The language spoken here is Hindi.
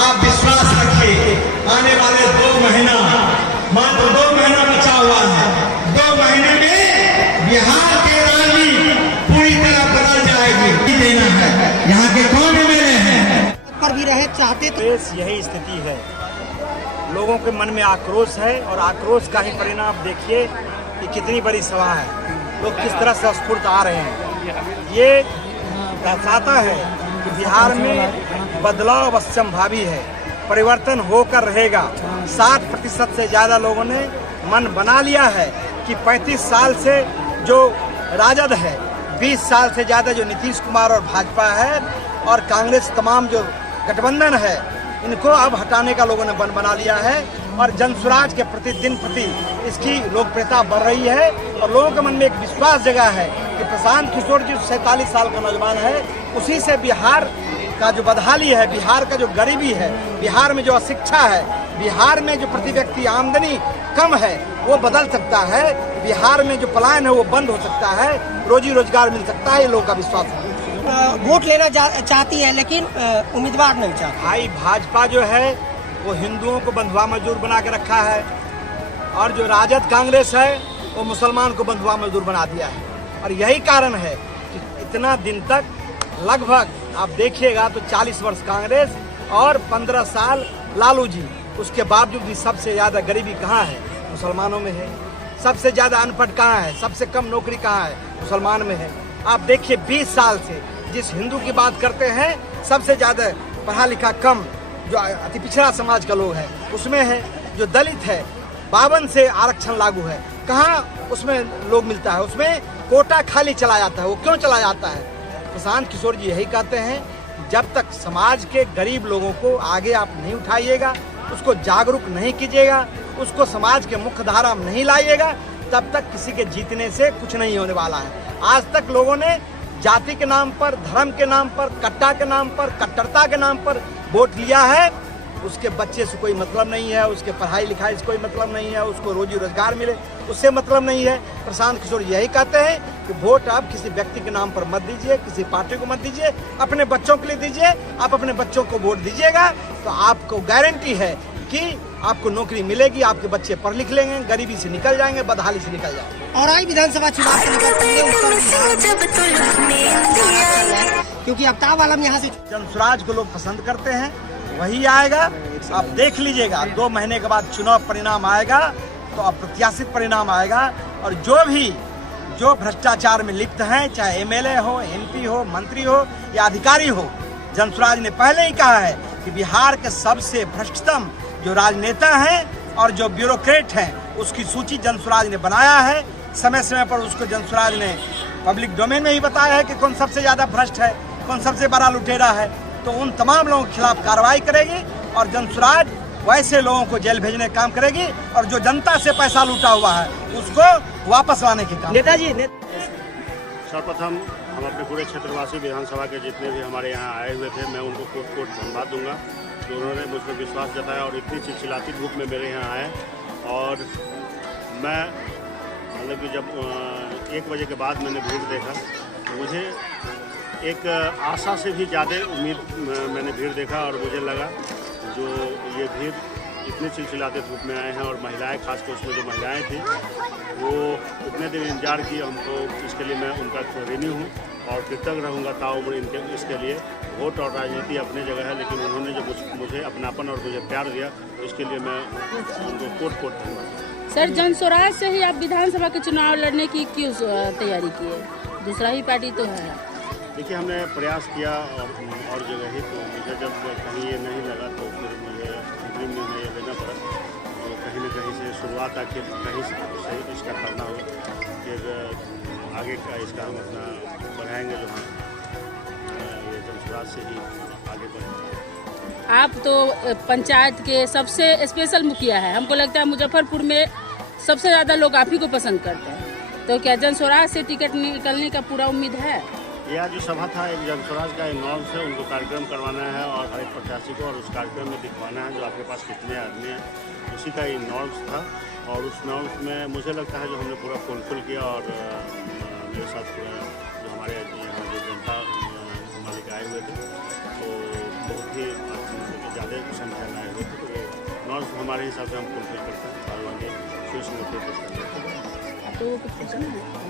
आप विश्वास रखिए, आने वाले 2 महीना, मात्र 2 महीना बचा हुआ है। 2 महीने में बिहार की राजनीति पूरी तरह बदल जाएगी। देना है, यहाँ के कौन एमएलए हैं पर भी रहे चाहते तो यही स्थिति है। लोगों के मन में आक्रोश है और आक्रोश का ही परिणाम देखिए कि कितनी बड़ी सभा है, लोग किस तरह से स्फूर्त आ रहे हैं। ये दर्शाता है कि बिहार में बदलाव असंभावी है, परिवर्तन होकर रहेगा। 60% से ज़्यादा लोगों ने मन बना लिया है कि 35 साल से जो राजद है, 20 साल से ज़्यादा जो नीतीश कुमार और भाजपा है और कांग्रेस तमाम जो गठबंधन है, इनको अब हटाने का लोगों ने मन बना लिया है। और जनसुराज के प्रति दिन प्रति इसकी लोकप्रियता बढ़ रही है और लोगों के मन में एक विश्वास जगह है कि प्रशांत किशोर जी 47 साल का नौजवान है, उसी से बिहार का जो बदहाली है, बिहार का जो गरीबी है, बिहार में जो अशिक्षा है, बिहार में जो प्रति व्यक्ति आमदनी कम है, वो बदल सकता है। बिहार में जो पलायन है वो बंद हो सकता है, रोजी रोजगार मिल सकता है, ये लोगों का विश्वास है। वोट लेना चाहती है लेकिन उम्मीदवार नहीं चाहती। भाई भाजपा जो है वो हिंदुओं को बंधुआ मजदूर बना के रखा है और जो राजद कांग्रेस है वो मुसलमान को बंधुआ मजदूर बना दिया है। और यही कारण है कि इतना दिन तक लगभग आप देखिएगा तो 40 वर्ष कांग्रेस और 15 साल लालू जी, उसके बावजूद भी सबसे ज़्यादा गरीबी कहाँ है? मुसलमानों में है। सबसे ज़्यादा अनपढ़ कहाँ है? सबसे कम नौकरी कहाँ है? मुसलमान में है। आप देखिए 20 साल से जिस हिंदू की बात करते हैं, सबसे ज़्यादा पढ़ा लिखा कम जो अति पिछड़ा समाज का लोग है उसमें है। जो दलित है 52 से आरक्षण लागू है, कहाँ उसमें लोग मिलता है? उसमें कोटा खाली चला जाता है। वो क्यों चला जाता है? प्रशांत किशोर जी यही कहते हैं, जब तक समाज के गरीब लोगों को आगे आप नहीं उठाइएगा, उसको जागरूक नहीं कीजिएगा, उसको समाज के मुख्य धारा में नहीं लाइएगा, तब तक किसी के जीतने से कुछ नहीं होने वाला है। आज तक लोगों ने जाति के नाम पर, धर्म के नाम पर, कट्टा के नाम पर, कट्टरता के नाम पर वोट लिया है। उसके बच्चे से कोई मतलब नहीं है, उसके पढ़ाई लिखाई से कोई मतलब नहीं है, उसको रोजी रोजगार मिले उससे मतलब नहीं है। प्रशांत किशोर यही कहते हैं कि वोट आप किसी व्यक्ति के नाम पर मत दीजिए, किसी पार्टी को मत दीजिए, अपने बच्चों के लिए दीजिए। आप अपने बच्चों को वोट दीजिएगा तो आपको गारंटी है कि आपको नौकरी मिलेगी, आपके बच्चे पढ़ लिख लेंगे, गरीबी से निकल जाएंगे, बदहाली से निकल जाएंगे। और आई विधानसभा चुनाव से निकल क्योंकि अफ्ताब आलम यहाँ से जनसुराज को लोग पसंद करते हैं, वही आएगा। आप देख लीजिएगा 2 महीने के बाद चुनाव परिणाम आएगा तो अप्रत्याशित परिणाम आएगा। और जो भ्रष्टाचार में लिप्त हैं, चाहे एमएलए हो, एमपी हो, मंत्री हो या अधिकारी हो, जनसुराज ने पहले ही कहा है कि बिहार के सबसे भ्रष्टतम जो राजनेता हैं और जो ब्यूरोक्रेट हैं उसकी सूची जनसुराज ने बनाया है। समय समय पर उसको जनसुराज ने पब्लिक डोमेन में ही बताया है कि कौन सबसे ज़्यादा भ्रष्ट है, कौन सबसे बड़ा लुटेरा है। तो उन तमाम लोगों के खिलाफ कार्रवाई करेगी और जनसुराज वैसे लोगों को जेल भेजने का काम करेगी और जो जनता से पैसा लूटा हुआ है उसको वापस लाने के काम। नेताजी सर्वप्रथम हम अपने पूरे क्षेत्रवासी विधानसभा के जितने भी हमारे यहाँ आए हुए थे, मैं उनको कोट धन्यवाद दूंगा जो उन्होंने मुझ पर विश्वास जताया और इतनी चिलचिलाती धूप में मेरे यहाँ आए। और मैं मतलब कि जब 1 बजे के बाद मैंने भीड़ देखा तो मुझे एक आशा से भी ज़्यादा उम्मीद मैंने भीड़ देखा और मुझे लगा जो ये भीड़ इतने चिलचिलाते धूप में आए हैं और महिलाएं, खासकर उसमें जो महिलाएं थी वो इतने दिन इंतजार की हमको, इसके लिए मैं उनका ऋणी हूँ और कृतज्ञ रहूँगा ताउम्र इनके इसके लिए। वोट और राजनीति अपनी जगह है, लेकिन उन्होंने जो मुझे अपनापन और मुझे प्यार दिया इसके लिए मैं उनको कोट धन्यवाद। सर, जनसुराज से ही आप विधानसभा के चुनाव लड़ने की क्यों तैयारी की है? दूसरा ही पार्टी तो है। देखिए, हमने प्रयास किया और जगह ही, तो मुझे जब कहीं ये नहीं लगा तो फिर मुझे निर्णय ये लेना पड़ा। तो कहीं न कहीं से शुरुआत आखिर कहीं सही इसका करना होगा, फिर आगे का इसका हम अपना बढ़ाएंगे जो हम ये जनसुराज से ही आगे बढ़ेंगे। आप तो पंचायत के सबसे स्पेशल मुखिया है, हमको लगता है मुजफ्फरपुर में सबसे ज़्यादा लोग आप ही को पसंद करते हैं, तो क्या जनसुराज से टिकट निकलने का पूरा उम्मीद है? यह जो सभा था एक जनसुराज का नॉर्म से उनको कार्यक्रम करवाना है और हर एक प्रत्याशी को, और उस कार्यक्रम में दिखवाना है जो आपके पास कितने आदमी हैं, उसी का ये नॉर्म्स था। और उस नॉर्म्स में मुझे लगता है जो हमने पूरा फुलफिल किया और मेरे साथ जो हमारे यहाँ जो जनता मालिक आए हुए थे तो बहुत ही ज़्यादा और हमारे हिसाब से हम फुलफिल करते हैं और आगे शीर्ष नेतृत्व करते हैं। तो वो कुछ पूछना है?